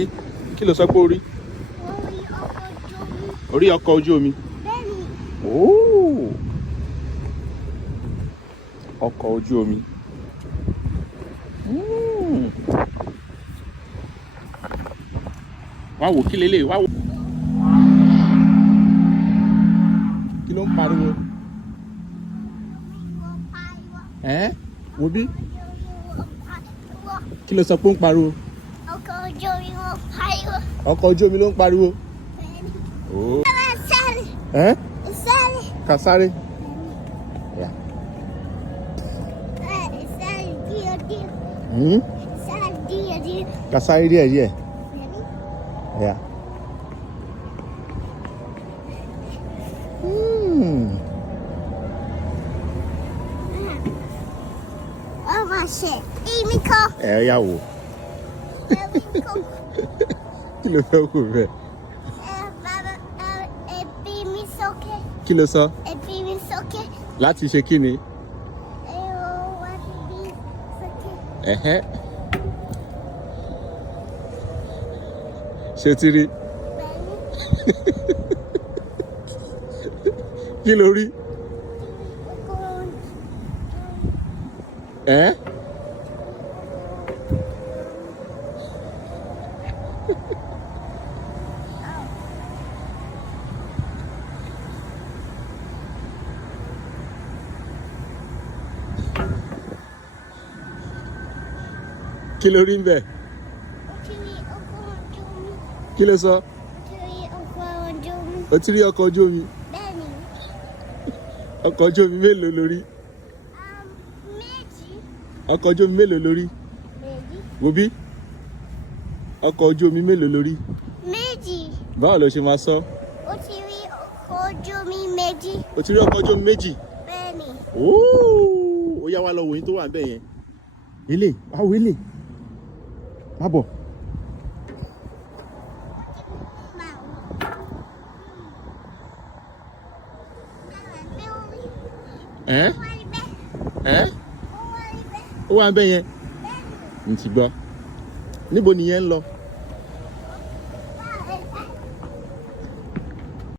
rí kí ló sọ pé ó rí orí ọkọ̀ ojú omi ọkọ̀ ojú omi wá wò kí lélẹ̀ wá wò kí ló ń pariwo wo bí kí ló sọ pé ó ń pariwo ọkọ̀ ojú omi ló ń pariwo ọkọ̀ ojú omi ló ń pariwo sáré ká sáré ká sáré díẹ̀ díẹ̀ yà wò kí ló fẹ́ kó fẹ́ ẹbí mi sókè kí ló sọ ẹbí mi sókè láti ṣe kí ni wá bí sókè ṣé o ti rí kí ló rí kí ló rí ń bẹ̀ kí ló sọ o ti rí ọkọ̀ ojú omi ọkọ̀ ojú omi mélòó lórí ọkọ̀ ojú omi mélòó lórí wo bí ọkọ̀ ojú omi mélòó lórí méjì báwo ló ṣe máa sọ ó ti rí ọkọ̀ ojú omi méjì o ti rí ọkọ̀ ojú omi méjì bẹ́ẹ̀ni ó yá wá lọ wòyìn tó wà ń bẹ̀ yẹn ilé wá wo ilé má bọ̀ ó wà ń bẹ̀ yẹn n ti gbọ́ níbo nìyẹn ń lọ.